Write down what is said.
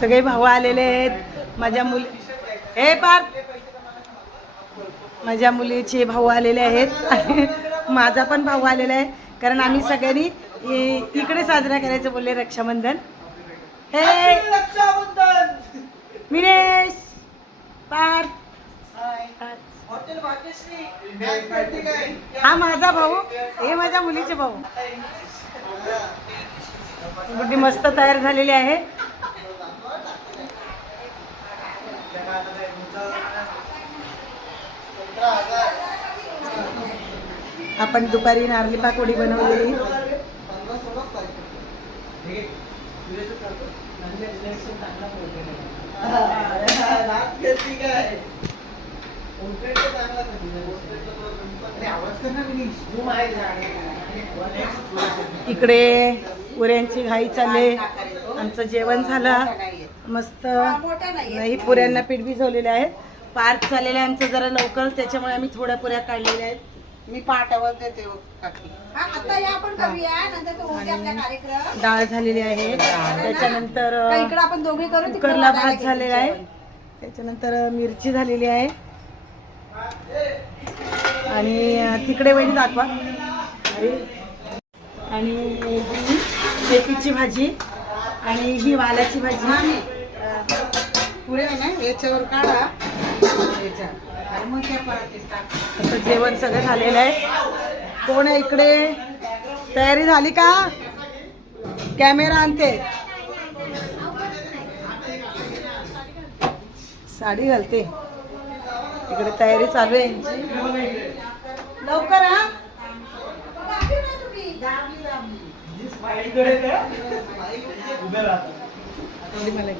सगळे भाऊ आलेले आहेत. माझ्या मुली हे पार माझ्या मुलीचे भाऊ आलेले आहेत आणि माझा पण भाऊ आलेला आहे. कारण आम्ही सगळ्यांनी इकडे साजरा करायचं बोलले रक्षाबंधन. हे मिनेश पार हा माझा भाऊ, हे माझ्या मुलीचे भाऊ. गुड्डी मस्त तयार झालेली आहे. आपण दुपारी नारळी पाकोडी बनवलेली. इकडे पुऱ्यांची घाई चालले. आमचं जेवण झालं मस्त. नाही पुऱ्यांना पीठ भिजवलेले आहे. पार्क चाललेलं आहे आमचं जरा लवकर, त्याच्यामुळे आम्ही थोड्या पुऱ्या काढलेल्या आहेत. मी पाटावर देते डाळ झालेली आहे. त्याच्यानंतर आपण दोघे करू. कुकरला भात झालेला आहे. त्याच्यानंतर मिरची झालेली आहे. आणि तिकडे वहिनी दाखवा. आणि ही मेथीची भाजी आणि ही वालाची भाजी. पुढे आहे ना याच्यावर काढा. असं जेवण सगळं झालेलं आहे. कोण आहे इकडे? तयारी झाली का? कॅमेरा आणते. साडी घालते. इकडे तयारी चालू आहे यांची. लवकर हा. मला